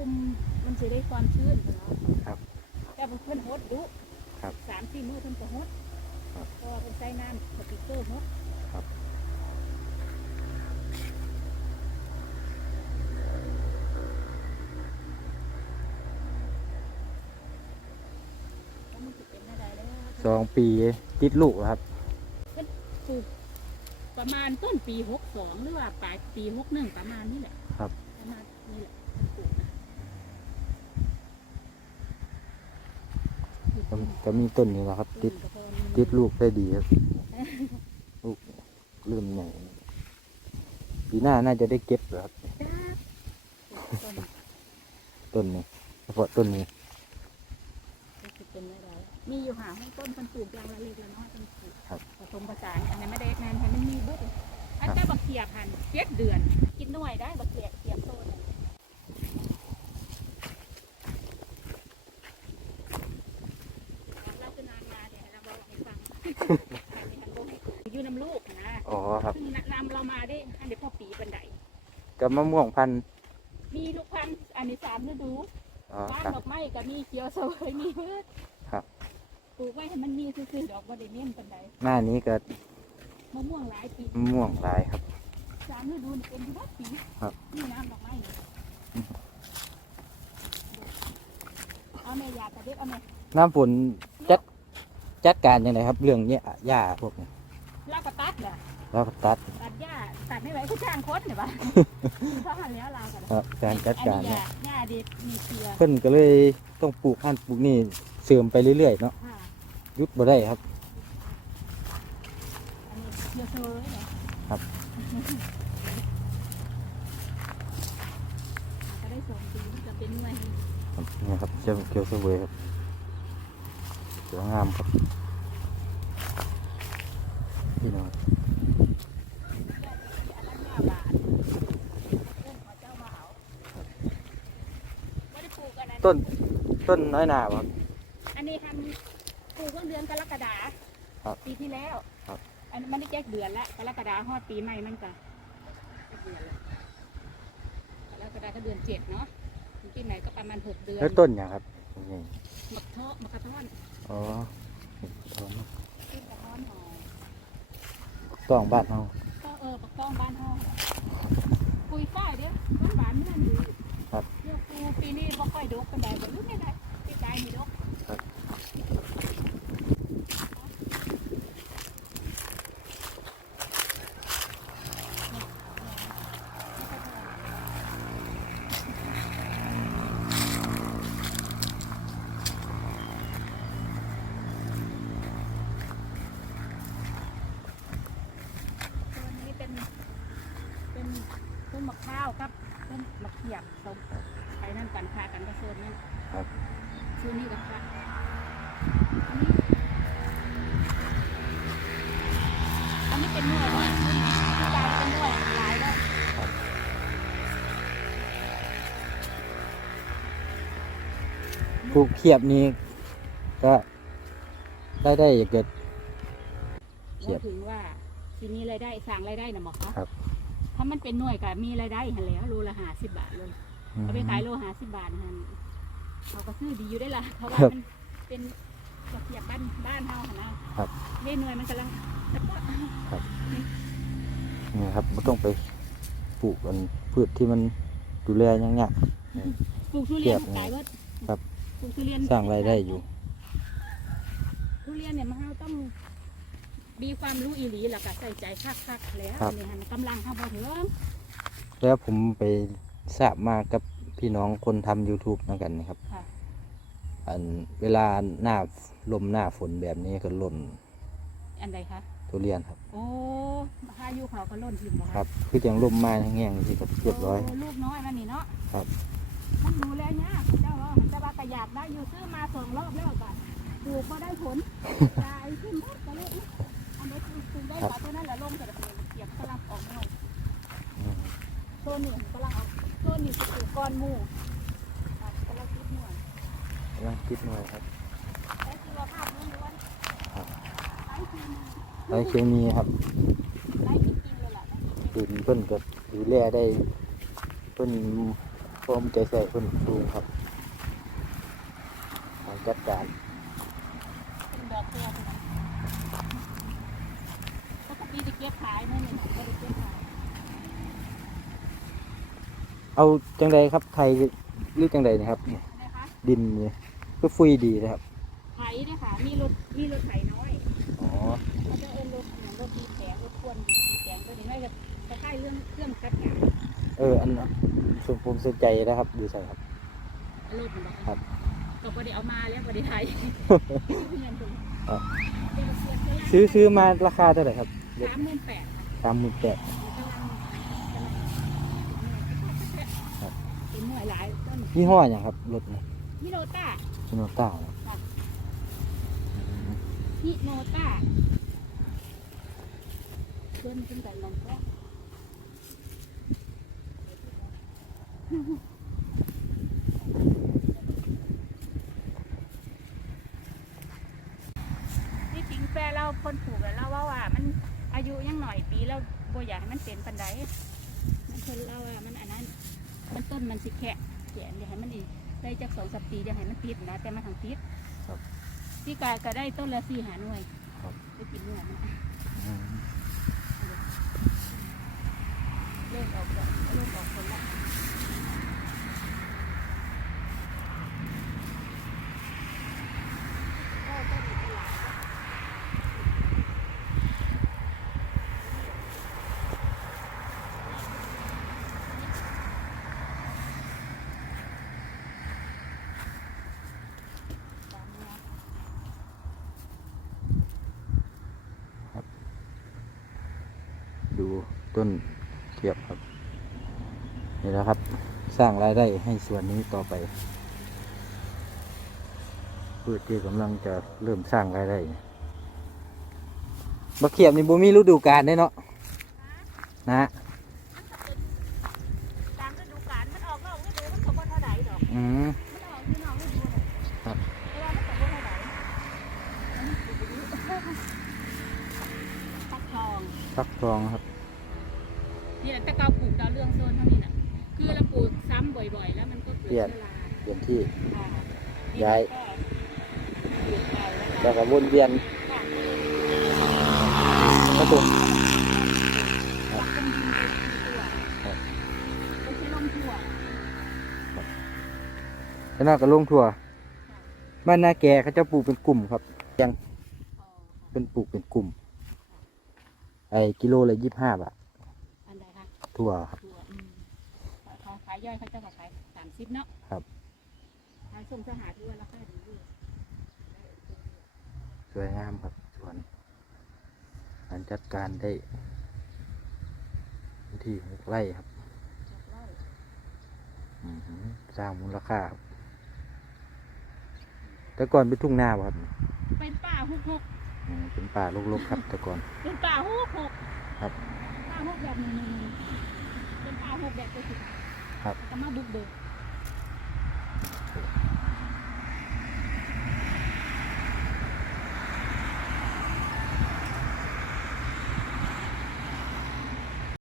คุมมันจะได้ความชื้นเนาะครับแต่เพิ่นฮดดุครับสามสี่มื้อเพิ่นก็ฮดครับเพราะว่าเพิ่นใช้น้ำสปริงเกอร์ฮดครับแล้วมันสิเป็นอะไรแล้วสองปีติดลูกครับปลูกประมาณต้นปีหกสองหรือว่าปลายปีหกหนึ่งประมาณนี้แหละ ครับประมาณนี้แหละปลูกนะ ก็ก็มีต้นนี้แหละครับ ติดต้นกระพรติดลูกได้ดีครับ ลูกเริ่มใหญ่ปีหน้าน่าจะได้เก็บแล้วครับจ้าต้นต้นนี้เฉพาะต้นนี้มันสิเป็นอะไรมีอยู่หาห้องต้นคนปลูกอย่างละเล็กละน้อยคนปลูกครับผสมผสานอันนั้นไม่ได้งานให้มันมีเบุตอันเจ้าบักเขียบหันเจ็ดเดือน กินหน่วยได้บักเขียบเขียบโตเนี่ยเราจะนานมาเนี่ยเราบอกให้ฟัง อยู่น้ำลูกนะอ๋อครับซึ่งนำเรามาได้อันเดียวพอปีบันไดกับมะม่วงพันธุ์มีลูกพันธุ์อันนี้สามฤดูอ๋อบ้านครับ ดอกไม้ก็มีเขียวเสวยมีพืชครับ ปลูกไว้ให้มันมีซื่อๆดอกบ่ได้เน้นปันใดหน้านี้ก็มะม่วงหลายปีมะม่วงหลายครับ สามฤดูนี่เป็นทุกปีครับนี่น้ำดอกไม้นี่เอาแม่ยาตะเด็ดเอาแม่น้ำฝน จัดจัดการยังไงครับ เรื่องเนี้ยหญ้าพวกนี้ลากกระตัดเหรอแล้วก็ตัดตัดหญ้าตัดไม่ไหวก็จ้างคนเนี่ยปะเขาหันแล้วลากันครับ การจัดการอันเนี่นี้ยหญ้าเด็ดมีเกลือเพิ่นก็เลยต้องปลูกขั้นปลูกนี่เสริมไปเรื่อยๆเนาะค่ะหยุดบ่ได้ครับ อันนี้เกลือเสวยเหรอครับ ก็ได้สองปีจะเป็นหน่วย ครับนี่ครับเจ้าเกียวเสวยครับ สวยงามครับพี่น้องต้นต้นน้อยหนาครับ อันนี้ทำปลูกเมื่อเดือนกรกฎาครับปีที่แล้วครับ อันนี้มันได้แจ้เดือนแล้วกรกฎาฮอดปีใหม่มันก็เดือนแล้วกรกฎาก็เดือนเจ็ดเนาะปีใหม่ก็ประมาณหกเดือนแล้วต้นอย่างครับนี่หมักเทาะหมักกระท้อน อ๋อต้นกระท้อนหอมต้องบ้านเฮาก็เออปักต้องบ้านห้องปุยฝ้ายเด้อบ้านหวานเมื่อนี้ครับเดี๋ยวปูปีนี้บ่ค่อยดกกันได้บ่รู้ไม่ได้ปีกายนี่ดก ครับ ตัวนี้เป็น เป็นต้นมะพร้าวครับต้ นมะเขียบต้นไปนั่นกันค่ะกันกระโซนนั่นครับชื่อนี้กันค่ะอันนี้อันนี้เป็นหน่วยว่ากลายเป็นหน่วยหลายแล้วปลูกเขียบนี้ก็ได้ได้อย่าเกิด เขียบเราถึงว่าทีนี้รายได้สร้างรายได้นะหมอคะ ครับ ถ้ามันเป็นหน่วยก็มีรายได้หันแล้วโลละห้าสิบบาทเลยเอาไปขายโลห้าสิบบาทหันเขาก็ซื้อดีอยู่ได้ละเพราะว่าครับมันเป็นกระเทียบบ้านบ้านเฮาหันนะครับเล่หน่วยมันกำลังตะปะนี่ครับไม่ต้องไปปลูกอันพืชที่มันดูแลยังยากปลูกทุเรียนเทียบขายว่าครับปลูกทุเรียนสร้างรายได้อยู่ทุเรียนเนี่ยมันเฮาต้อง มีความรู้อีหลีแล้วก็ใส่ใจคักๆแล้วครับเนี่ยหันกำลังเฮาบ่ถึงแล้วผมไปทราบมากับพี่น้องคนทำ YouTube นั่นกันนะครับ ค่ะอันเวลาหน้าลมหน้าฝนแบบนี้ก็หล่นอันใดคะทุเรียนครับ โอ้พายุเขาก็ล่นถิ่นบ่ะครับ คืออย่างลมมาแห้งๆที่ก็เรียบร้อย โลูกน้อยมันนี่เนาะครับ มันดูแลยากเจ้าว่าแต่ว่าก็อยากได้อยู่ซื้อมาสองรอบแล้วก็ปลูกมาได้ผลตายขึ้นหมดก็เลยอันนี้คือปลูกได้กว่าตัวนั้นแหละลงแต่ละคนเก็บกำลังออกมา อืม โซนนี่กำลังออกโซนนี่คือก้อนหมูครับกำลังคิดหน่วยกำลังคิดหน่อยครับแต่คือว่าภาพล้วนครับๆไอ้คือไรเคมีครับไล่จริงๆเลยล่ะคือเพิ่นก็ดูแลได้เพิ่นผผมใจใส่คนดูครับการจัดการเป็นดอกแก้วนะปกติจะเก็บขายเมื่อหนึ่งก็ได้เก็บขาย เอาจังใดครับไทยหรือจังใดนะครับเนี่ยนะคะดินเนี่ยก็ฟุยดีนะครับไถเนี่ยค่ะ มีรถ มีรถไถน้อยอ๋อเขาจะเอิ้นรถเหมือนรถตีแสงรถควนดินตีแสงก็ดีไม่กับจะใกล้เรื่องเครื่องกัดหยาเอออันนั้นส่วนผมสนใจนะครับดูใส่ครับ รถมันบอกครับก็บ่ได้เอามาแล้วบ่ได้ไถเพื่อนตรงครับเป็นเพื่อนเพื่อนซื้อซื้อมาราคาเท่าไหร่ครับสามหมื่นแปดค่ะสามหมื่นแปดครับ เป็น หน่วยหลายต้นยี่ห้ออย่างครับรถเนี่ยมิโนต้าชิโนต้ามิโนต้าเดินขึ้นไปนั่นก็ที่จริงแฟนเราคนผูกแล้วเราว่าว่ามันอายุยังหน่อยปีแล้วบ่อยากให้มันเป็นปันไดมันคนเราว่ามันอันนั้น มันต้นมันสิแค่แขนอย่าให้มันอีกได้จากสองสัปปีอย่าให้มันติดนะ แต่มาทางติดครับที่กายก็ได้ต้นละสี่หาหน่วยครับ ไปกินเนื้อมันอืมเริ่มออกดอกเริ่มออกผลละก็ต้นอีกหลายนะตามนี้นะ ดู ต้นเกียบครับ นี่แหละครับ สร้างรายได้ให้ส่วนนี้ต่อไปพืชที่กำลังจะเริ่มสร้างรายได้มะเขียบนี่บ่มีฤดูกาลได้เนาะนะฮะตามฤดูกาลมันออกนอกฤดูมันก็บ่เท่าไหร่ดอกอืมมันออกที่นอกฤดูเลยครับแต่ว่ามันก็บ่เท่าไหร่อันนี้คือฤดูฟักทองฟักทองครับ นี่แหละแต่เกาปลูกดาวเรืองโซนเท่านี้น่ะคือเราปลูกซ้ำบ่อยๆ แล้วมันก็เกิดเปลี่เชื้ยอนราเปลี่ยนที่ ค่ะย้ายเปลี่ยนไปแล้วแล้ก็วก็วนเวียนค่ะผสมแล้วก็ดินเป็นตัวครับไม่ใช่ลงถั่ว แล้วนอกก็ลงถั่วบ้านนาแกเขาจะปลูกเป็นกลุ่มครับยังอ๋อเป็นปลูกเป็นกลุ่ม ไอ้กิโลละยี่สิบห้าบาทอัน ใดคะถั่วครับถั่วอืมเขาขายย่อยเขาจะมาขายสามสิบเนาะครับ ขายส่งสหาทั่วแล้วก็ดีด้วยสวยงามครับสวนการจัดการได้พื้นที่หกไร่ครับจากไร่อื้อหือสร้างมูลค่าครับแต่ก่อนเป็นทุ่งนาบ่ครับเป็นป่าหุกหกอืมเป็นป่ารกๆครับแต่ก่อน เป็นป่าหุกหกครับ ป่าหุกแบบนี้เป็นป่า หุกแบบตัวสิครับ ก็มาบุกเบิก